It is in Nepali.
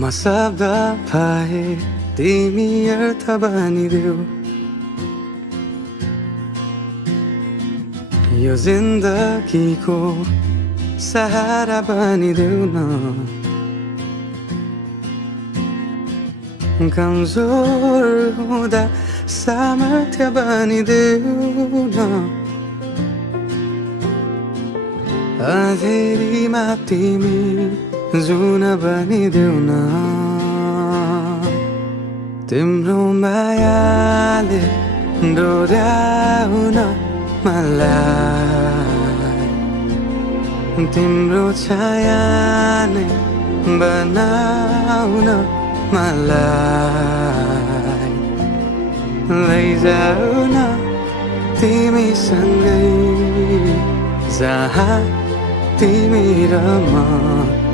म शब्द पाए तिमी अर्थ बनिदेऊ यो जिन्दगीको सहारा बनिदेऊ न कमजोर हुँदा सामर्थ्य बनिदेऊ न अँधेरीमा तिमी जुन बनिदेऊ न तिम्रो मायाले डोर्याउन मलाई तिम्रो छाया नै बनाउन मलाई लैजाऊ न तिमीसँगै जहाँ तिमी र म